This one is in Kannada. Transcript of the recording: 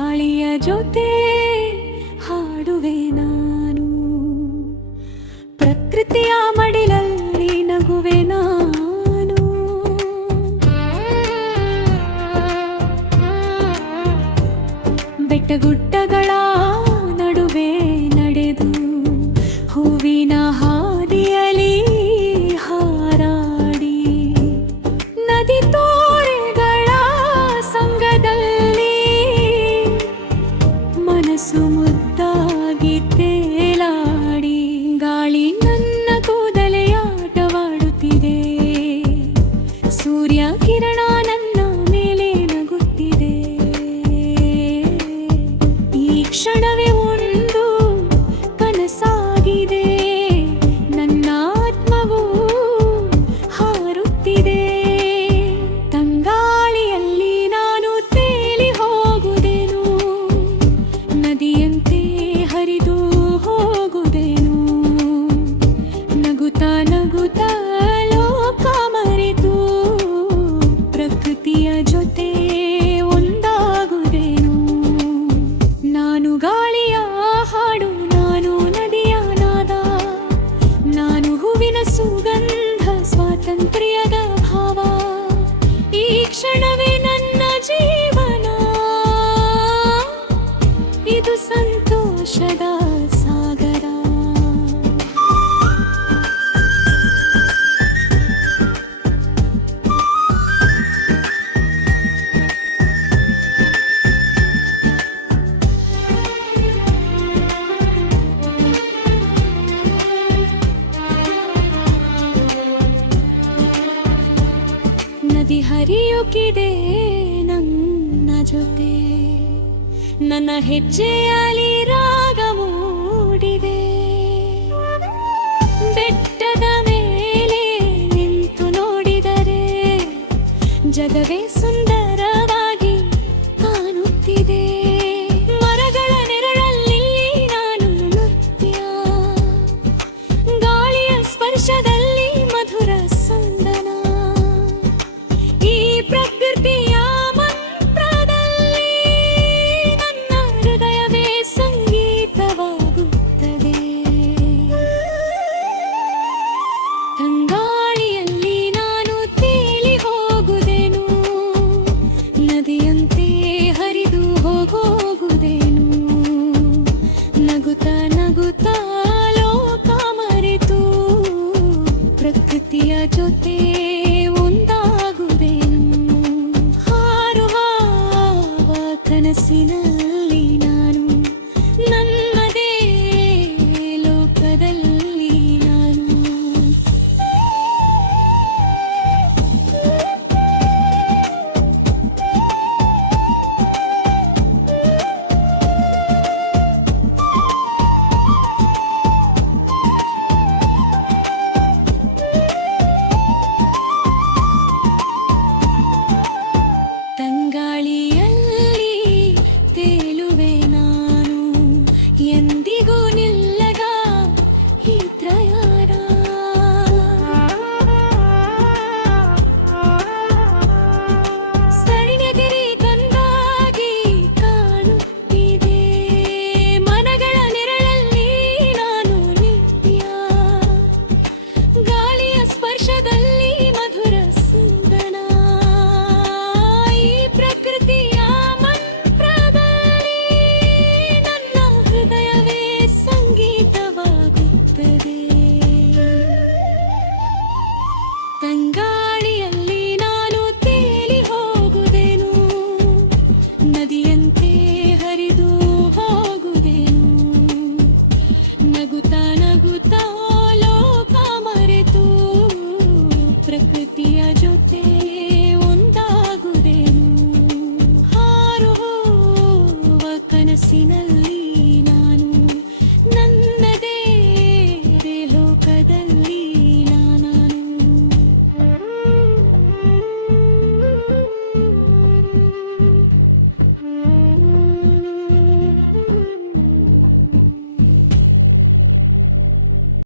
ಗಾಳಿಯ ಜೊತೆ ಹಾಡುವೆ ನಾನು, ಪ್ರಕೃತಿಯ ಮಡಿಲಲ್ಲಿ ನಗುವೆ ನಾನು. ಬೆಟ್ಟಗುಡ್ಡಗಳ ನಡುವೆ ನಡೆದು ಹೂವಿನ ಹಾದಿಯಲ್ಲಿ ಹಾರಾಡಿ, ನದಿ ತೋರೆಗಳ ಸಂಗದಲ್ಲಿ ಮನಸ್ಸು ಮುದ್ದಾಗಿ ತೇಲಾಡಿ. ಗಾಳಿ ನನ್ನ ಕೂದಲೆಯ ಆಟವಾಡುತ್ತಿದೆ, ಸೂರ್ಯ ಕಿರಣ ನನ್ನ ಮೇಲೆ ನಗುತ್ತಿದೆ. ಈ ಕ್ಷಣವೇ ಒಂದು ಕನಸಾಗಿದೆ, ನನ್ನ ಆತ್ಮವು ಹಾರುತ್ತಿದೆ. ತಂಗಾಳಿಯಲ್ಲಿ ನಾನು ತೇಲಿ ಹೋಗುವೆನು, ನದಿಯಂತೆ ಹರಿದು ಹೋಗುವೆನು. ನಗುತ್ತಾ ನಗುತ್ತಾ ಲೋಕ ಮರೆತು ಪ್ರಕೃತಿಯ ಜೊತೆ ಒಂದಾಗುವೆನು. ನಾನು ಗಾಳಿಯ ಹಾಡು, ನಾನು ನದಿಯ ನಾದ, ನಾನು ಹೂವಿನ ಸುಗಂಧ, ಸ್ವಾತಂತ್ರ್ಯದ ಭಾವ. ಈ ಕ್ಷಣವೇ ನನ್ನ ಜೀವನ, ಇದು ಸಂತೋಷದ ಸಾಗರ. ನದಿ ಹರಿಯುತ್ತಿದೆ ನನ್ನ ಜೊತೆ, ನನ್ನ ಹೆಜ್ಜೆಯಲ್ಲಿ ರಾಗ ಮೂಡಿದೆ. ಬೆಟ್ಟದ ಮೇಲೆ ನಿಂತು ನೋಡಿದರೆ ಜಗವೇ ಸುಂದರವಾಗಿ ಕಾಣುತ್ತಿದೆ. ಮರಗಳ ನೆರಳಲ್ಲಿ ನಾನು ನೃತ್ಯ, ಗಾಳಿಯ ಸ್ಪರ್ಶದಲ್ಲಿ ಮಧುರ ಸಂದನ. ಈ ಪ್ರಕೃತಿಯ ಮಂತ್ರದಲ್ಲಿ ನನ್ನ ಹೃದಯವೇ ಸಂಗೀತವಾಗುತ್ತದೆ. ತಂಗಾಳಿಯಲ್ಲಿ ನಾನು ತೇಲಿ ಹೋಗುವೆನು, ನದಿಯಂತೆ ಹರಿದು ಹೋಗುವೆನು. ನಗುತ್ತಾ ನಗುತ್ತಾ ಲೋಕ ಮರೆತು ಪ್ರಕೃತಿಯ ಜೊತೆ ಒಂದಾಗುವೆನು. ಹಾರುವ ಕನಸಿನಲ್ಲಿ ನಾನು, ನನ್ನದೇ ಲೋಕದಲ್ಲಿ ನಾನು. ತಂಗಾಳಿಯಲ್ಲಿ ತೇಲುವೆ ನಾನು, ಎಂದಿಗೂ ನಿಲ್ಲದ ಈ ಪ್ರಯಾಣ. ಸರಿನಗಿರಿ ಕಂದಾಗಿ ಕಾಣುತ್ತಿದೆ, ಮನಗಳ ನೆರಳಲ್ಲಿ ನಾನು ನಿತ್ಯ. ಗಾಳಿಯ ಸ್ಪರ್ಶದಲ್ಲಿ ಮಧುರ ಸುಂದನ. ಈ ಪ್ರಕೃತಿಯ ಮಂತ್ರದಲ್ಲಿ ನನ್ನ ಹೃದಯವೇ ಸಂಗೀತವಾಗುತ್ತದೆ. ತಂಗಾಳಿಯಲ್ಲಿ ನಾನು ತೇಲಿ ಹೋಗುವೆನು, ನದಿಯಂತೆ ಹರಿದು ಹೋಗುವೆನು. ನಗುತ್ತಾ ನಗುತ್ತಾ ಲೋಕ ಮರೆತು ಪ್ರಕೃತಿಯ ಜೊತೆ ಒಂದಾಗುವೆನು. ಹಾರುವ ಕನಸಿನಲ್ಲಿ